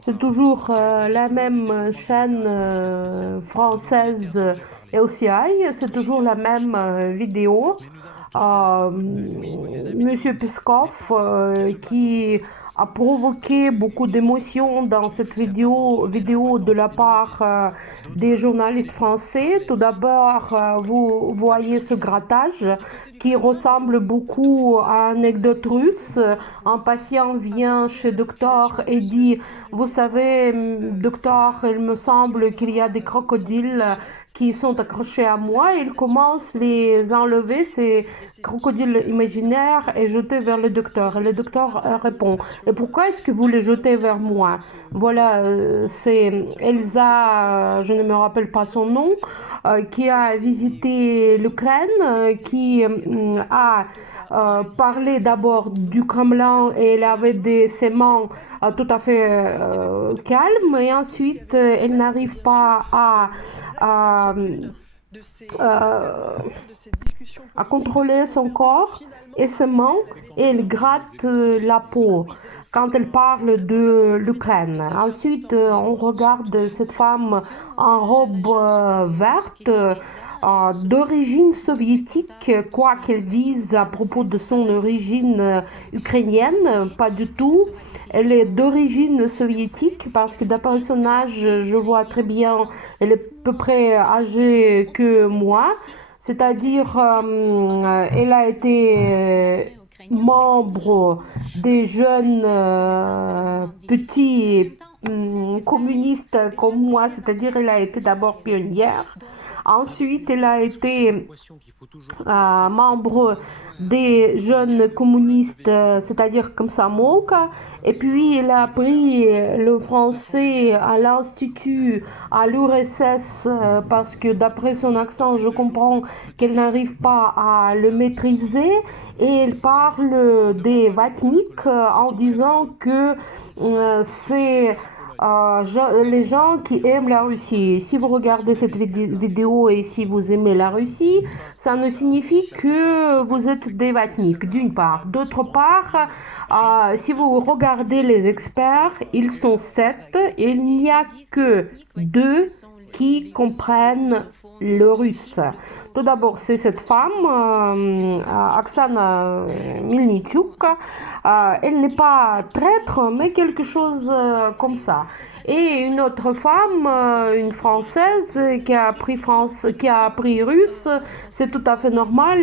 C'est toujours la même chaîne française LCI, c'est toujours la même vidéo. Monsieur Peskov qui a provoqué beaucoup d'émotions dans cette vidéo de la part des journalistes français. Tout d'abord, vous voyez ce grattage qui ressemble beaucoup à une anecdote russe. Un patient vient chez docteur et dit: vous savez, docteur, il me semble qu'il y a des crocodiles qui sont accrochés à moi. Il commence à les enlever, ces crocodiles imaginaires, et jeter vers le docteur. Et le docteur répond: et pourquoi est-ce que vous les jetez vers moi? Voilà, c'est Elsa, je ne me rappelle pas son nom, qui a visité l'Ukraine, qui a parlé d'abord du Kremlin, et elle avait ses mains tout à fait calmes, et ensuite elle n'arrive pas à, euh, à contrôler son corps et ses mains, et elle gratte la peau quand elle parle de l'Ukraine. Ensuite, on regarde cette femme en robe verte, d'origine soviétique, quoi qu'elle dise à propos de son origine ukrainienne, pas du tout. Elle est d'origine soviétique parce que d'après son âge, je vois très bien, elle est à peu près âgée que moi. C'est-à-dire, elle a été membre des jeunes petits communistes comme moi, c'est-à-dire elle a été d'abord pionnière. Ensuite, elle a été membre des jeunes communistes, c'est-à-dire comme ça, Molka. Et puis, elle a appris le français à l'Institut, à l'URSS, parce que d'après son accent, je comprends qu'elle n'arrive pas à le maîtriser. Et elle parle des vatniks en disant que c'est les gens qui aiment la Russie. Si vous regardez cette vidéo et si vous aimez la Russie, ça ne signifie que vous êtes des vatniks, d'une part. D'autre part, si vous regardez les experts, ils sont 7 et il n'y a que 2 qui comprennent le russe. Tout d'abord, c'est cette femme, Oksana Milnichuk. Elle n'est pas traître, mais quelque chose comme ça. Et une autre femme, une Française, qui a appris russe, c'est tout à fait normal.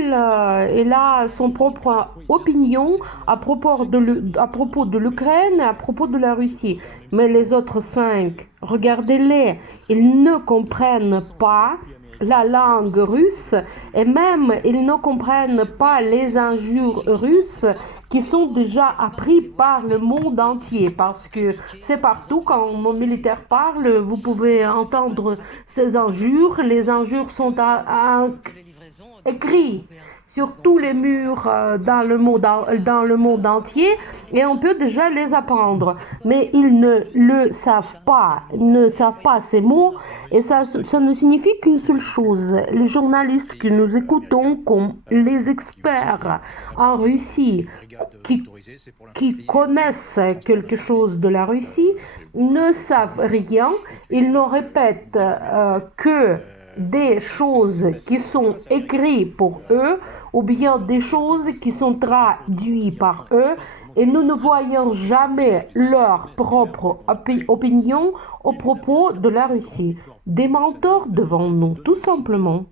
Elle a son propre opinion à propos de l'Ukraine et à propos de la Russie. Mais les autres 5, regardez-les, ils ne comprennent pas la langue russe, et même ils ne comprennent pas les injures russes qui sont déjà appris par le monde entier, parce que c'est partout. Quand mon militaire parle, vous pouvez entendre ces injures. Les injures sont écrites sur tous les murs dans le monde entier, et on peut déjà les apprendre. Mais ils ne savent pas ces mots, et ça ne signifie qu'une seule chose. Les journalistes que nous écoutons, comme les experts en Russie, qui, qui connaissent quelque chose de la Russie, ne savent rien. Ils ne répètent que des choses qui sont écrites pour eux, ou bien des choses qui sont traduites par eux, et nous ne voyons jamais leur propre opinion au propos de la Russie. Des menteurs devant nous, tout simplement.